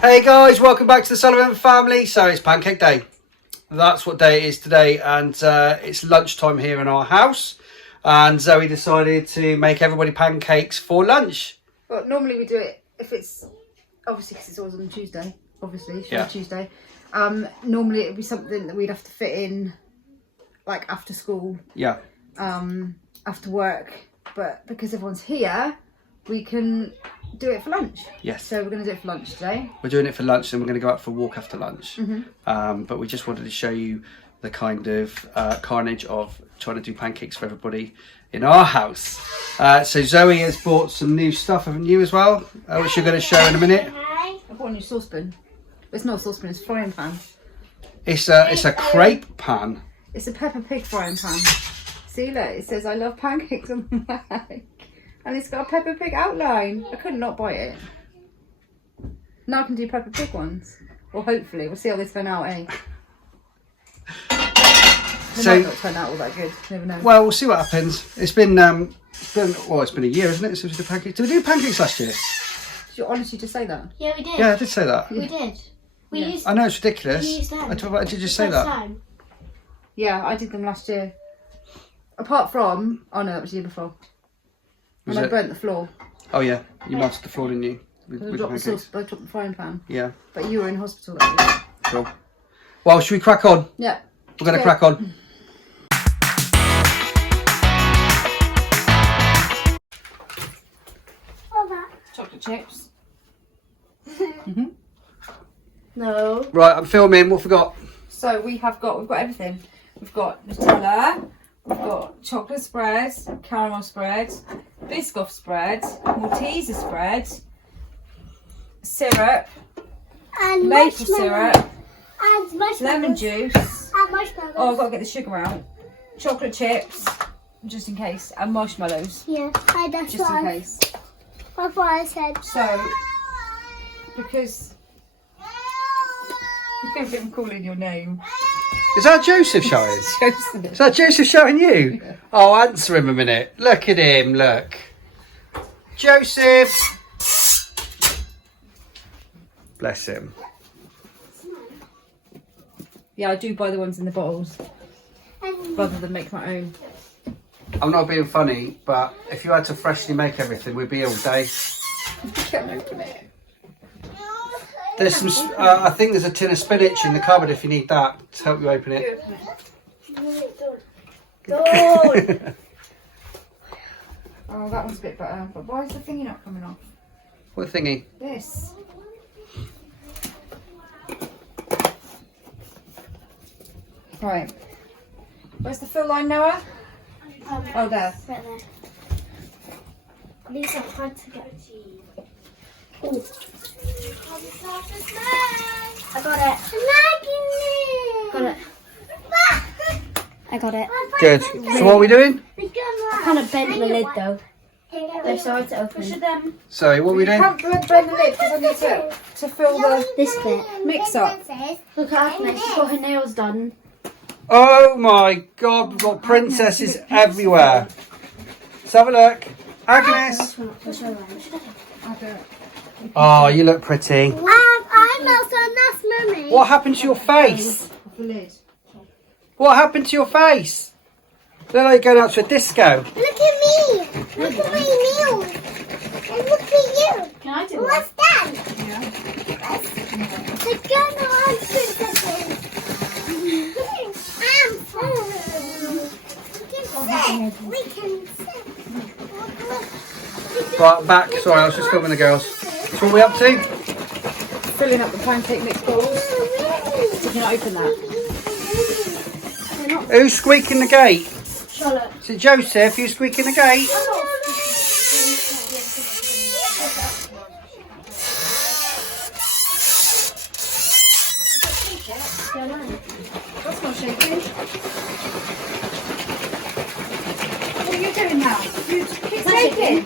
Hey guys, welcome back to the Sullivan family. So it's Pancake Day. That's what day it is today, and it's lunchtime here in our house. And Zoe decided to make everybody pancakes for lunch. Well, normally we do it if it's obviously because it's always on Tuesday. Obviously, Tuesday. Normally it would be something that we'd have to fit in, like after school. Yeah. After work, but because everyone's here, we can do it for lunch. Yes. So we're going to do it for lunch today. We're doing it for lunch, and we're going to go out for a walk after lunch. But we just wanted to show you the kind of carnage of trying to do pancakes for everybody in our house. So Zoe has bought some new stuff, haven't you, as well? Which you're going to show in a minute. I bought a new saucepan. It's not a saucepan, it's a frying pan. It's a crepe pan. It's a Peppa Pig frying pan. See, look, it says I love pancakes on the back. And it's got a Peppa Pig outline. I could not buy it. Now I can do Peppa Pig ones. Or hopefully. We'll see how they turn out, eh? They might not turn out all that good. Never know. Well, we'll see what happens. It's been a year, isn't it, since we did pancakes. Did we do pancakes last year? Did you honestly just say that? Yeah, we did. Yeah, I did say that. We did. We used. I know it's ridiculous. We used them. I did just say that. Time. Yeah, I did them last year. Apart from... Oh no, that was the year before. When I burnt the floor. Oh yeah, you melted the floor, didn't you? With I dropped pancakes. I dropped the frying pan. Yeah. But you were in hospital that year. Cool. Well, should we crack on? Yeah. We're going to crack on. Chocolate chips. No. Right, I'm filming. What have we got? So we've got everything. We've got Nutella, we've got chocolate spread, caramel spread, Biscoff spread, Malteser spread, syrup, And maple syrup, and marshmallows. lemon juice. And marshmallows. Oh, I've got to get the sugar out. Chocolate chips, just in case, and marshmallows, Yeah, that's just in case. That's what I said. So, because you've been calling your name. Is that Joseph showing? Is that Joseph showing you? Yeah. Oh, answer him a minute. Look at him, look. Joseph! Bless him. Yeah, I do buy the ones in the bottles rather than make my own. I'm not being funny, but if you had to freshly make everything, we'd be here all day. You can't open it. There's some, I think there's a tin of spinach in the cupboard if you need that to help you open it. Oh, that one's a bit better. But why is the thingy not coming off? What thingy? This. Right. Where's the fill line, Noah? Oh, there. Right there. These are hard to get. Ooh. I got it. Got it. I got it. Good. So what are we doing? I kind of bent the lid though. They're so hard to open. Sorry, what are we doing? Can't bend the lid because I need to fill This bit. mix up. Look at Agnes, she's got her nails done. Oh my God, we've got princesses everywhere. Let's have a look. Agnes. Oh, you look pretty. I'm also a nice mummy. What happened to your face? The lid. What happened to your face? Look like you're going out to a disco. Look at me. Look at my nails. And look at you. Can I do What's that? Yeah. The gun on princesses. We can sit. Right, back. Sorry, I was just filming the girls. So what are we up to? Filling up the pancake mix balls. You can open that. Who's squeaking the gate? Charlotte. Is it Joseph? You squeaking the gate? That's not shaking. What are you doing now? You keep shaking.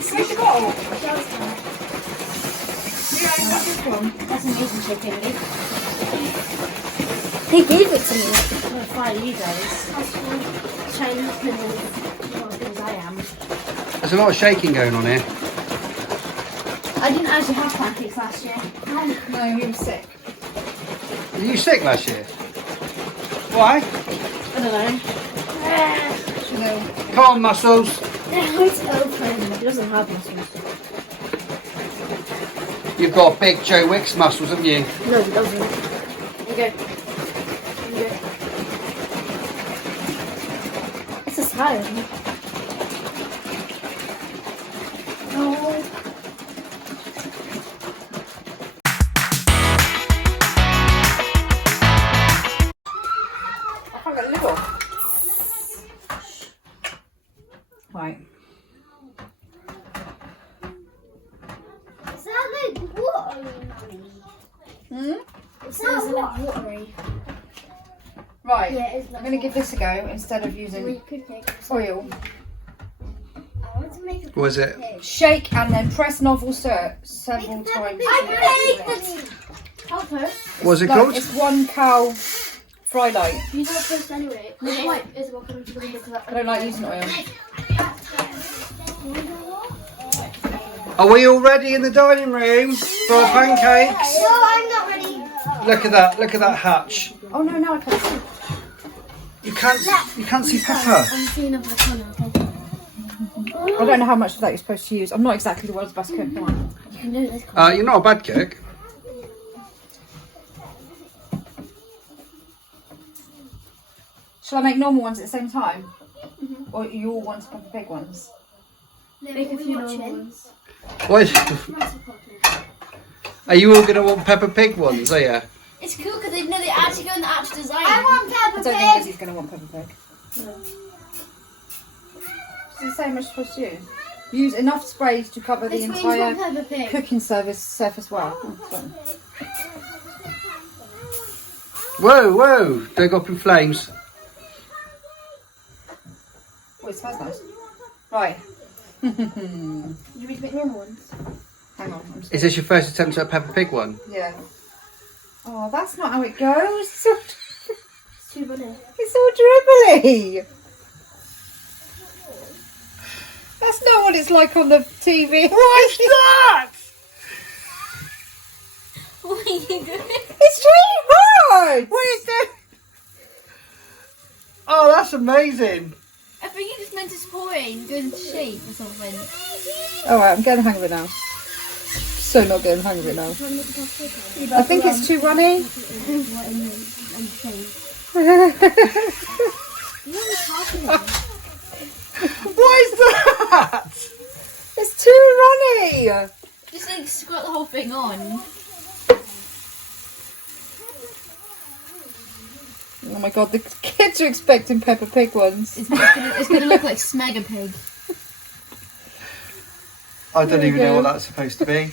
Switch the bottle. You ain't got this one. That's amazing chicken, really. He gave it to me. I'm gonna fry you guys. Chinese people, not as good as I am. There's a lot of shaking going on here. I didn't actually have pancakes last year. No, he was sick. Were you sick last year? Why? I don't know. No. Come on, Muscles. It's open. It doesn't have muscles. You've got big Joe Wicks muscles, haven't you? No, it doesn't. Okay. It's a salad. No. I can't get the lid off. Right. Is that like water? Hmm? It sounds like watery. Right. Yeah, it's like I'm going to give this a go instead of using oil. I want to make a Was it? Shake and then press novel several times. Help her. What's it Like, called? it's 1 cow fry light. Use our first anyway. Like, Isabel coming to the window. I don't like using oil. Are we all ready in the dining room for our pancakes? No, I'm not ready. Look at that! Look at that hatch. Oh no, now I can't see. You can't see Pepper. I'm seeing over the corner, okay? I don't know how much of that you're supposed to use. I'm not exactly the world's best cook. Come on. You can do this. You're not a bad cook. Shall I make normal ones at the same time? Or you all want Peppa Pig ones? Make a few normal ones. What? Are you all going to want Peppa Pig ones? Are you? It's cool because they actually go in the actual design. I don't think Lizzie's going to want Peppa Pig. No. It's the same as you're supposed to do. Use enough sprays to cover the entire cooking surface well. Oh, sorry. Whoa, whoa! Don't go up in flames. Oh, it smells nice. Right. You need to make normal ones. Hang on. I'm just Is this your first attempt at a Peppa Pig one? Yeah. Oh, that's not how it goes. It's too funny. It's so dribbly. That's not what it's like on the TV. What's that? What are you doing? It's really hard. What is that? Oh, that's amazing. I think you just meant to pour it and go into shape or something. Alright, I'm getting the hang of it now. So not getting the hang of it now. I think it's too runny. What is that? It's too runny. Just like squirt the whole thing on. Oh my god, the kids are expecting Peppa Pig ones. It's gonna look like Smega Pig. I don't even know what that's supposed to be.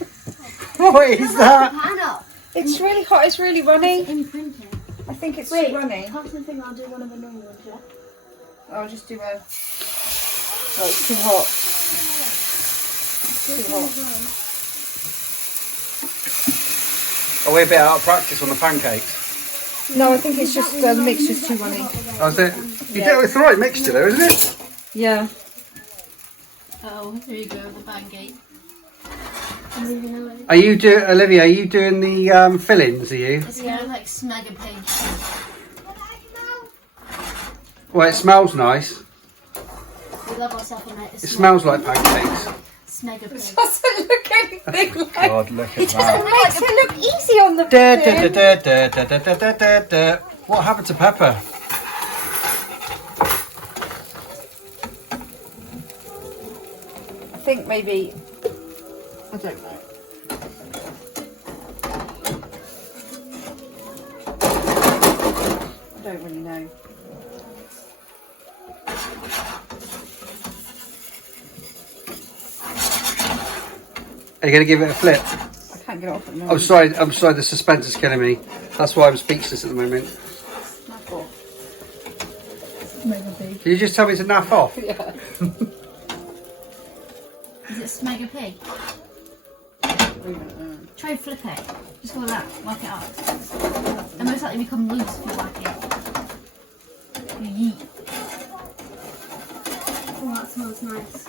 What is that? Pan up. It's really hot, it's really runny. Imprinted. I think it's too runny. Have something, I'll do one of the normal ones, yeah? I'll just do a... Oh, it's too hot. It's too hot. Are we a bit out of practice on the pancakes? No, I think it's just the mixture's too runny. Oh, is it? You do it with the right mixture though, isn't it? Yeah. Oh, here you go, the pancake. Are you doing, Olivia, are you doing the fillings, are you? It's gonna look like Smega Pig. Well, it smells nice. We love ourselves on it. It smells like pancakes. Smega Pig. Doesn't look anything like... God, look at It that. makes it look easy on the Da, da, tin. da, da, da, da, da, da, da, da. What happened to Pepper? I think maybe... I don't know. I don't really know. Are you going to give it a flip? I can't get it off at the moment. I'm sorry, the suspense is killing me. That's why I'm speechless at the moment. Naff off. Did you just tell me to naff off? Yeah. Is it Smega Pig? Try and flip it. Just go like that. Whack it up. And most likely become loose if you whack it. You yeet. Oh, that smells nice.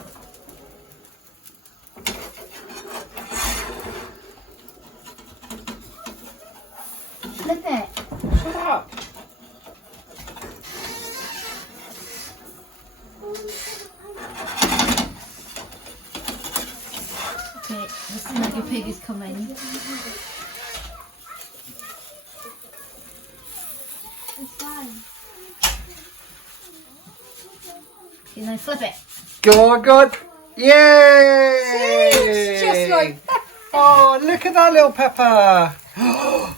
Okay, the mega pig is coming. It's fine. Okay, now flip it. Go on, God. Yay! It's just like Oh, look at that little pepper. no,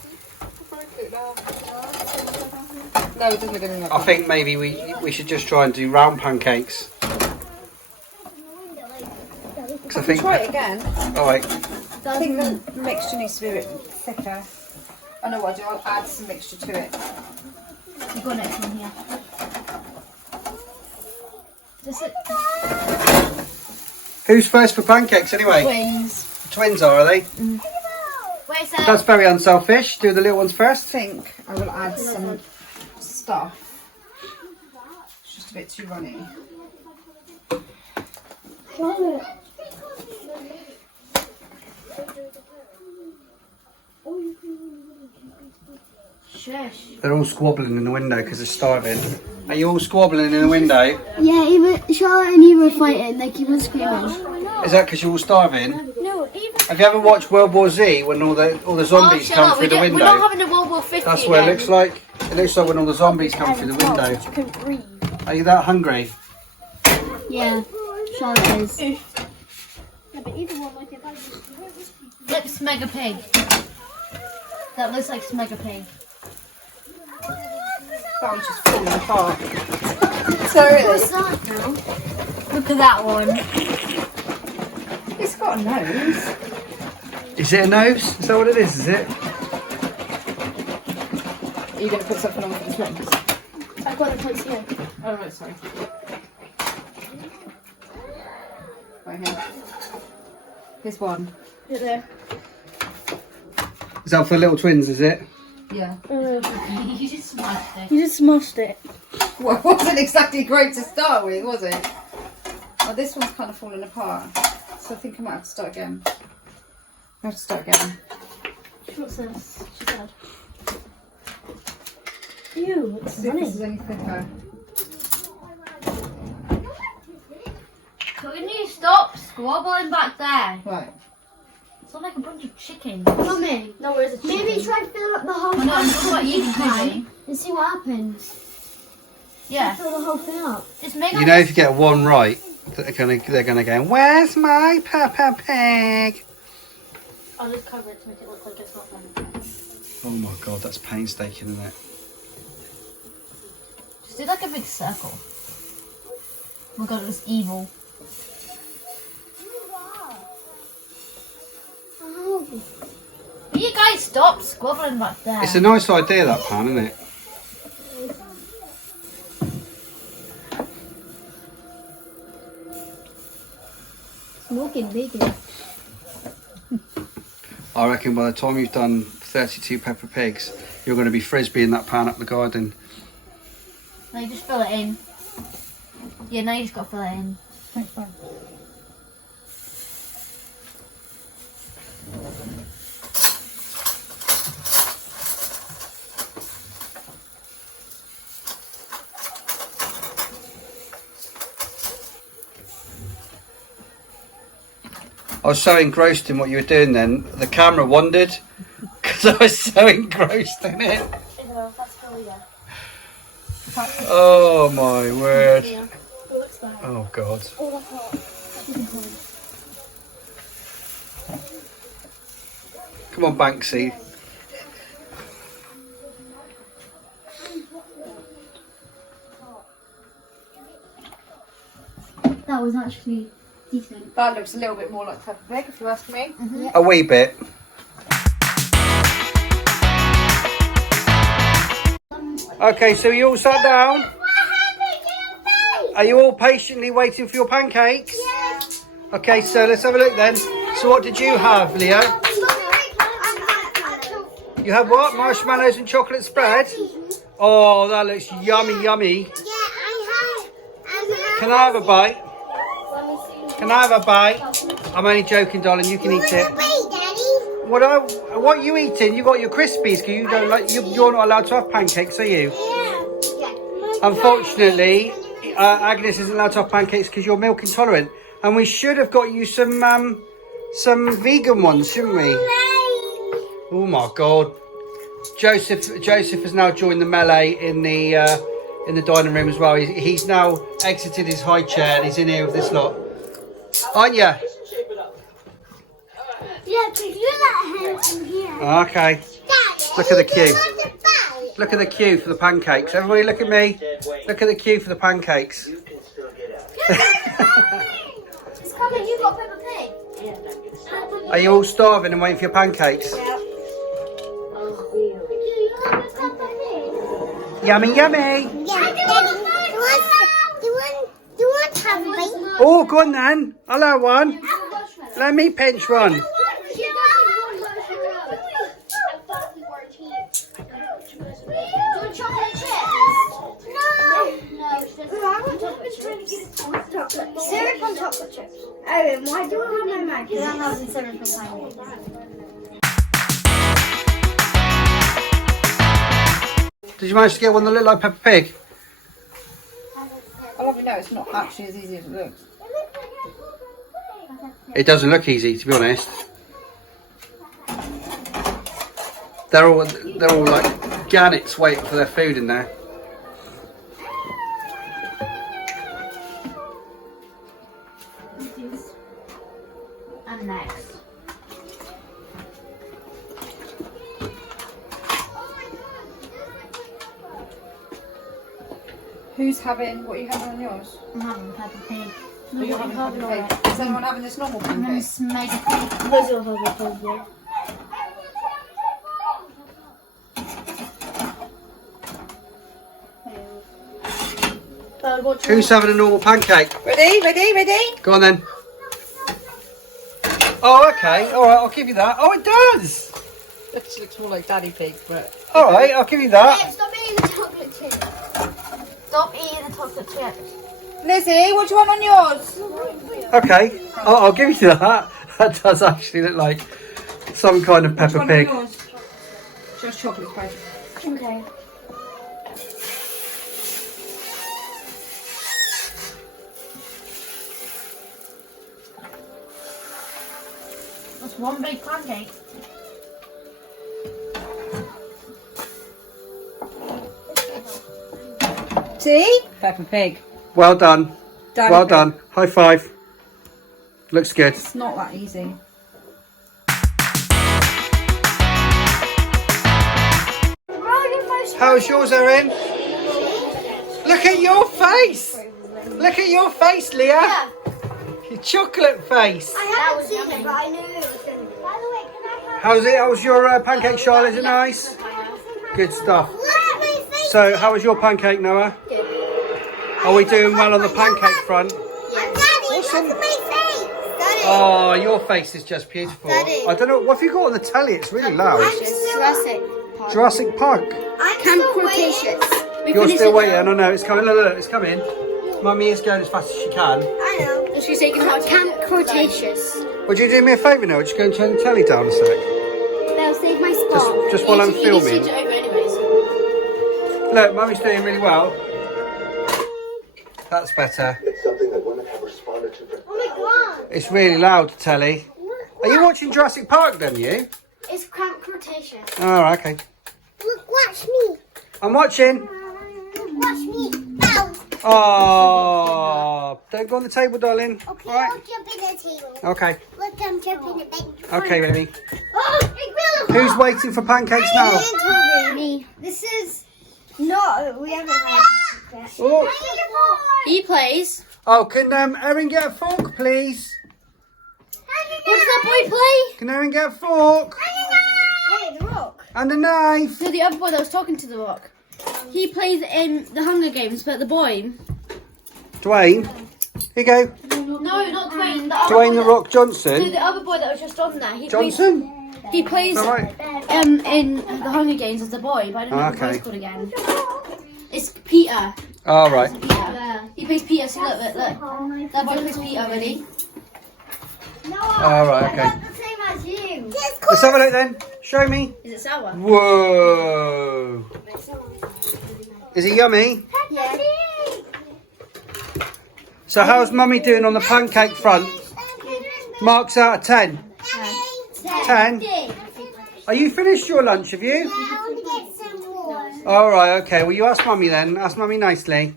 it doesn't look anything like I that. think maybe we should just try and do round pancakes. 'Cause I think. Try it again. All right. I think the mixture needs to be a bit thicker. I know what I'll do, I'll add some mixture to it. You got next one here. Just it. Who's first for pancakes anyway? Wings. Twins are they? Wait a sec. That's very unselfish. Do the little ones I first. think I will add some stuff. It's just a bit too runny. Shush. They're all squabbling in the window because they're starving. Are you all squabbling in the window? Yeah, Charlotte and Eve were fighting. They keep on screaming. Is that because you're all starving? No, Eve. Have you ever watched World War Z when all the zombies shut come up. through the We're not window? having a World War 50 That's what it again. looks like. It looks like when all the zombies come through the window. You couldn't breathe. Are you that hungry? Yeah, Charlotte is. Yeah, but either one like if I Flip Smega Pig. That looks like Smega Pig. That one's just falling apart. Sorry. What's that now? Look at that one. It's got a nose. Is it a nose? Is that what it is it? Are you going to put something on for the twins? I got the place here. Oh, right, sorry. Right here. Here's one. Right there. Is that for little twins, is it? Yeah. You just smashed it. You just smushed it. Well, it wasn't exactly great to start with, was it? Oh, this one's kind of falling apart. So I think I might have to start again. I have to start again. What's this? She said. Ew, it's See if this is running. any thicker. Can you stop squabbling back there? Right. It's like a bunch of chickens. Mummy, no, where's the maybe try to fill up the whole I know, I'm talking about you, pan Pigeon. and see what happens. Yeah. Fill the whole thing up. Just make You know, if you get one right, they're gonna go. Where's my Peppa Pig? I'll just cover it to make it look like it's not running. Oh my God, that's painstaking, isn't it? Just do like a big circle. Oh my God, it was evil. Oh. Will you guys stop squabbling back there? It's a nice idea, that pan, isn't it? Smoking bacon. I reckon by the time you've done 32 Peppa Pigs, you're going to be frisbeeing that pan up the garden. Now you just fill it in. Yeah, now you just got to fill it in. Thanks, fine. I was so engrossed in what you were doing then, the camera wandered because I was so engrossed in it. That's really good. Oh my word. Yeah. It looks bad. Oh God. Oh, that's hot. Come on, Banksy. That was actually decent. That looks a little bit more like Peppa Pig, if you ask me. A wee bit. Okay, so you all sat down? Are you all patiently waiting for your pancakes? Yes. Okay, so let's have a look then. So what did you have, Leo? You had what? Marshmallows and chocolate spread? Oh, that looks yummy, yummy. Can I have a bite? Can I have a bite? I'm only joking, darling. You can eat it. What are you eating? You got your Crispies because you don't like. You're not allowed to have pancakes, are you? Unfortunately, Agnes isn't allowed to have pancakes because you're milk intolerant. And we should have got you some vegan ones, shouldn't we? Oh my God. Joseph has now joined the melee in the dining room as well. He's now exited his high chair and he's in here with this lot. Aren't you? Yeah, because you let him in here. Okay. Look at the queue. Look at the queue for the pancakes. Everybody look at me. Look at the queue for the pancakes. It's coming, you got Peppa Pig. Are you all starving and waiting for your pancakes? Yeah. Yummy, yummy. Yeah. Do you want to have a bite? Oh, go on then. I'll have one. Let me pinch one. Syrup on chocolate chips. Owen, why do I have no mag? Because I'm having syrup on pancakes. Did you manage to get one that looked like Peppa Pig? I'll have you know it's not actually as easy as it looks. It doesn't look easy, to be honest. They're all like gannets waiting for their food in there. And next. Who's having, what are you having on yours? I'm having Peppa Pig. Oh, you're having pancake. Is anyone having this normal And then pancake? this mega cake. Those are all the Who's having a normal pancake? Ready, ready, ready? Go on then. Oh, okay. All right, I'll give you that. Oh, it does. It looks more like Daddy Pig, but... All right, I'll give you that. Stop eating the chocolate chips. Stop eating the chocolate chips. Lizzie, what do you want on yours? Okay, I'll give you that. That does actually look like some kind of Peppa Pig. Just chocolate spice. Okay. That's one big pancake. See? Peppa Pig. Well done. Daddy Well Pig. done. High five. Looks good. It's not that easy. How's yours, Erin? Look at your face. Look at your face, Leah. Your chocolate face. I haven't seen it, but I knew it was going to be. By the way, can I have... How's it? How's your pancake, Charlotte? Is it nice? Good stuff. Look at my face. So, how was your pancake, Noah? Are we doing well on the pancake front? Daddy, Awesome. look at my face. Daddy. Oh, your face is just beautiful. Daddy. I don't know. What have you got on the telly? It's really loud. Jurassic Park. I'm still waiting. You're still waiting. I know. It's coming. Look, look, it's coming. Mummy is going as fast as she can. I know. She's taking out Camp Cretaceous. Would you do me a favour now? Just go and turn the telly down a sec. They'll save my spot. Just while I'm filming. Look, Mummy's doing really well. That's better. It's something that women have responded to. Oh my god. It's really loud, Telly. Are you watching Jurassic Park then, you? It's Camp Cretaceous. Oh, okay. Look, watch me. I'm watching. Watch me. Bounce. Oh, don't go on the table, darling. Okay, All right. I'll jump in the table. Okay. Look, I'm jumping the bed. Okay, baby. Oh, it will. Who's waiting for pancakes now? Me. This is not. We haven't had this yet. Oh, He plays. oh, can Erin get a fork, please? What does that boy play? Can Erin get a fork Hey, the rock. and a knife? So the other boy that was talking to the rock. He plays in the Hunger Games, but the boy. Dwayne, here you go. No, not Dwayne. The other Dwayne boy the that- Rock So Johnson. the other boy that was just on there. Johnson. He plays All right. in the Hunger Games as the boy, but I don't know what the Okay. boy's called again. It's Peter. All right. Peter. He plays Peter. See, look. That boy plays Peter. Ready? No. All right. Okay. The same as you. Let's have a look then. Show me. Is it sour? Whoa. Is it yummy? Yeah. So how's Mummy doing on the pancake front? Marks out of 10. 10? Are you finished your lunch, have you? I want to get some more. All right, okay. Well, you ask Mummy then. Ask Mummy nicely.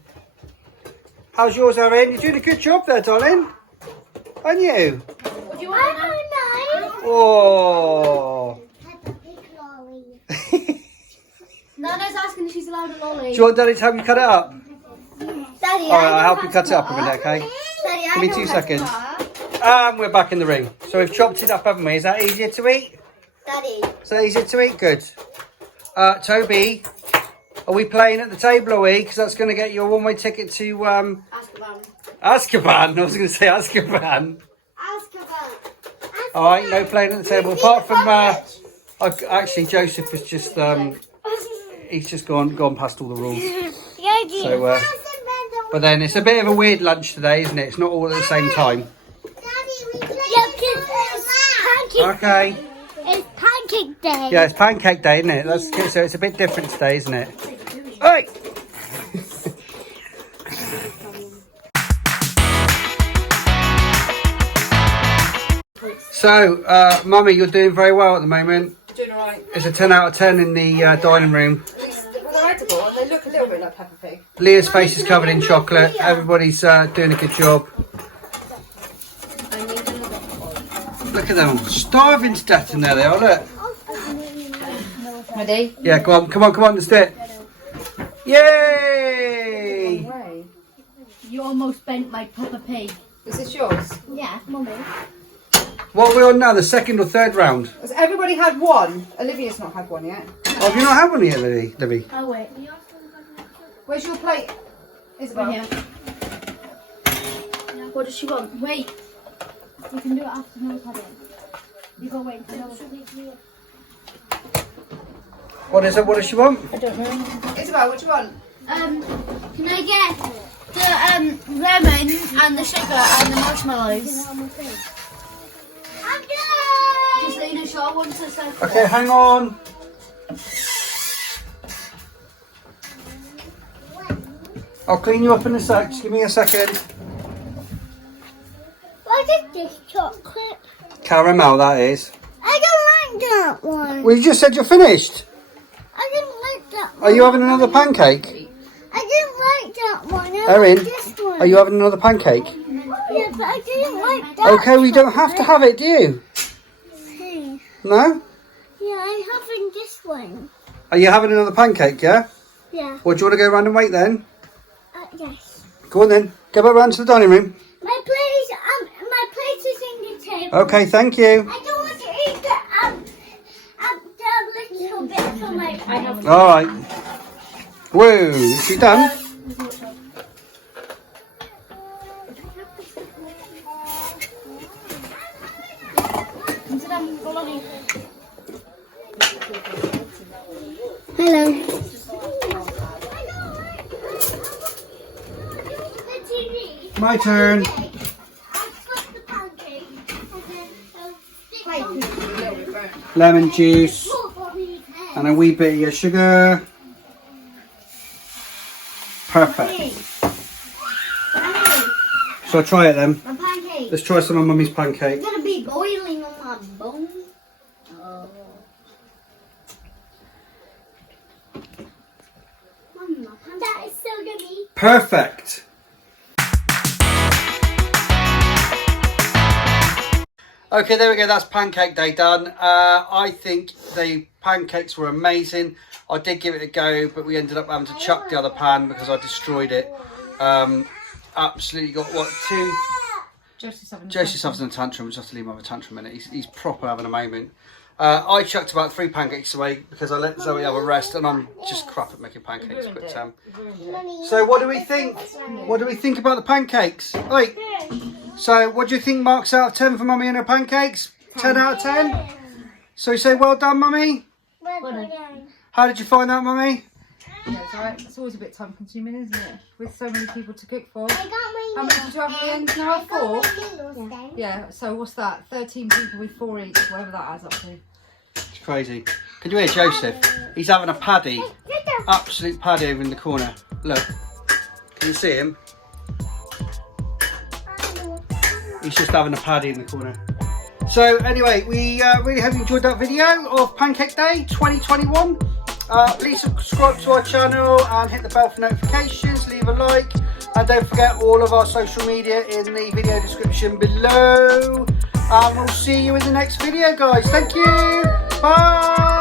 How's yours, Erin? You're doing a good job there, darling. Aren't you? What do you want? I don't know. Oh. Peppa Pig lolly. Nana's asking if she's allowed a lolly. Do you want Daddy to help you cut it up? Daddy, All right, I'll help you cut it up a minute, okay? Daddy, Give me 2 seconds. And we're back in the ring. So we've chopped it up, haven't we? Is that easier to eat? Daddy. Is that easier to eat? Good. Toby, are we playing at the table, are we? Because that's going to get you a one-way ticket to Azkaban. I was going to say Azkaban. All right, no playing at the table. Apart from, actually, Joseph is just, he's just gone past all the rules. So, but then it's a bit of a weird lunch today, isn't it? It's not all at the same time. Okay. It's pancake day. Yeah, it's pancake day, isn't it? So it's a bit different today, isn't it? Hey! So, Mummy, you're doing very well at the moment. Doing all right. It's a 10 out of 10 in the dining room. They're edible and they look a little bit like Peppa Pig. Leah's face is covered in chocolate. Everybody's doing a good job. Look at them, starving to death in there. They are. Look. Ready? Yeah, come on, let's do it. Yay! You almost bent my Peppa Pig. Is this yours? Yeah, Mummy. What are we on now? The second or third round? Has everybody had one? Olivia's not had one yet. Oh, have you not had one yet, Libby? Oh wait. Where's your plate? Isabel. Right here. What does she want? Wait. You can do it after Noah's had it. You go wait until Noah's had it. What is it? What does she want? I don't know. Isabel, what do you want? Can I get the lemon and the sugar and the marshmallows? Just so you know, Shaw wants to say. Okay, hang on. I'll clean you up in a sec. Just give me a second. What is this chocolate? Caramel, that is. I don't like that one. Well, you just said you're finished. I didn't like that one. Are you having another pancake? I didn't like that one. I Erin, like this one. are you having another pancake? Yeah, but I didn't like that. Okay, we don't have to have it, do you? Hey. No? Yeah, I'm having this one. Are you having another pancake, yeah? Yeah. Well, do you want to go around and wait then? Yes. Go on then. Go back round to the dining room. My plate is in the table. Okay, thank you. I don't want to eat the little bit for my plate. All right. Whoa, is she done? Hello. My turn. Lemon juice and a wee bit of your sugar. Perfect. So try it then. My pancake. Let's try some of Mummy's pancake. It's gonna be boiling on my bone. That is so yummy. Perfect. Okay, there we go. That's pancake day done. I think the pancakes were amazing. I did give it a go, but we ended up having to chuck the other pan because I destroyed it. Absolutely got what, two? Joseph's having a tantrum. Just have to leave him have a tantrum a minute. He's proper having a moment. I chucked about 3 pancakes away because I let Zoe have a rest, and I'm just crap at making pancakes. But so what do we think? What do we think about the pancakes? Wait. So what do you think marks out of 10 for Mummy and her pancakes? 10 out of 10. So you say well done, Mummy. How did you find that, Mummy? Yeah, it's alright. It's always a bit time consuming, isn't it? With so many people to cook for. How many did you have at the end now? 4? Yeah, so what's that? 13 people with 4 each, whatever that adds up to. It's crazy. Can you hear Joseph? He's having a paddy. Absolute paddy over in the corner. Look. Can you see him? He's just having a paddy in the corner. So anyway, we really hope you enjoyed that video of Pancake Day 2021. Please subscribe to our channel and hit the bell for notifications, leave a like, and don't forget all of our social media in the video description below. And we'll see you in the next video, guys. Thank you. Bye.